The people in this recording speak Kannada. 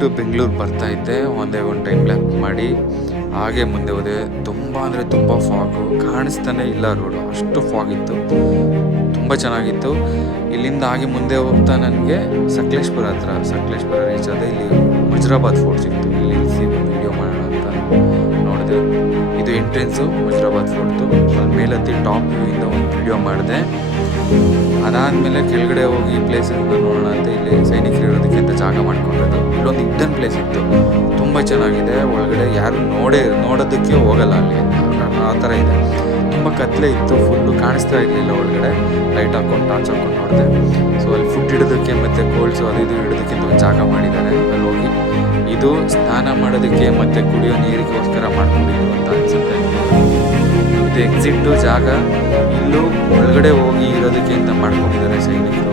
ಟು ಬೆಂಗಳೂರು ಬರ್ತಾ ಇದ್ದೆ. ಒಂದೇ ಒಂದು ಟೈಮ್ ಲ್ಯಾಪ್ ಮಾಡಿ ಹಾಗೆ ಮುಂದೆ ಹೋದೆ. ತುಂಬ ಅಂದರೆ ತುಂಬ ಫಾಗು, ಕಾಣಿಸ್ತಾನೆ ಇಲ್ಲ ರೋಡು, ಅಷ್ಟು ಫಾಗ್ ಇತ್ತು. ತುಂಬ ಚೆನ್ನಾಗಿತ್ತು. ಇಲ್ಲಿಂದ ಹಾಗೆ ಮುಂದೆ ಹೋಗ್ತಾ ನನಗೆ ಸಕಲೇಶ್ಪುರ ರೀಚ್ ಆದೆ. ಇಲ್ಲಿ ಮುಜರಾಬಾದ್ ಫೋರ್ಟ್ ಸಿಕ್ತು. ಇಲ್ಲಿ ವೀಡಿಯೋ ಮಾಡೋಣ ಅಂತ ನೋಡಿದೆ. ಇದು ಎಂಟ್ರೆನ್ಸು ಮುಜರಾಬಾದ್ ಫೋರ್ಟ್ದು. ಅಲ್ಲಿ ಮೇಲತ್ತಿ ಟಾಪ್ ವ್ಯೂಯಿಂದ ಒಂದು ವಿಡಿಯೋ ಮಾಡಿದೆ. ಅದಾದಮೇಲೆ ಕೆಳಗಡೆ ಹೋಗಿ ಪ್ಲೇಸನ್ನು ನೋಡೋಣ ಅಂತ ಇಲ್ಲಿ ಸೈನಿಕರು ಇರೋದಕ್ಕೆ ಅಂತ ಜಾಗ ಮಾಡ್ಕೊಂಡಿರೋದು. ಇಲ್ಲೊಂದು ಹಿಡ್ಡನ್ ಪ್ಲೇಸ್ ಇತ್ತು, ತುಂಬ ಚೆನ್ನಾಗಿದೆ. ಒಳಗಡೆ ಯಾರು ನೋಡೋದಕ್ಕೆ ಹೋಗಲ್ಲ ಅಲ್ಲಿ, ಆ ಥರ ಇದೆ. ತುಂಬ ಕತ್ಲೆ ಇತ್ತು, ಫುಲ್ಲು ಕಾಣಿಸ್ತಾ ಇರಲಿಲ್ಲ ಒಳಗಡೆ. ಲೈಟ್ ಹಾಕ್ಕೊಂಡು ಟಾರ್ಚ್ ಹಾಕ್ಕೊಂಡು ನೋಡಿದೆ. ಸೊ ಅಲ್ಲಿ ಫುಡ್ ಇಡೋದಕ್ಕೆ ಮತ್ತು ಕೋಲ್ಡ್ಸು ಅದು ಇದು ಇಡೋದಕ್ಕೆ ಒಂದು ಜಾಗ ಮಾಡಿದ್ದಾರೆ. ಅಲ್ಲಿ ಹೋಗಿ ಇದು ಸ್ನಾನ ಮಾಡೋದಕ್ಕೆ ಮತ್ತು ಕುಡಿಯೋ ನೀರಿಗೋಸ್ಕರ ಮಾಡ್ಕೊಂಡಿದ್ರು ಅಂತ ಅನಿಸುತ್ತೆ. ಇದು ಎಕ್ಸಿಟ್ಟು ಜಾಗ. ಇಲ್ಲೂ ಒಳಗಡೆ ಹೋಗಿ ಇರೋದಕ್ಕೆ ಅಂತ ಮಾಡ್ಕೊಂಡಿದ್ದಾರೆ ಸೈನಿಕರು.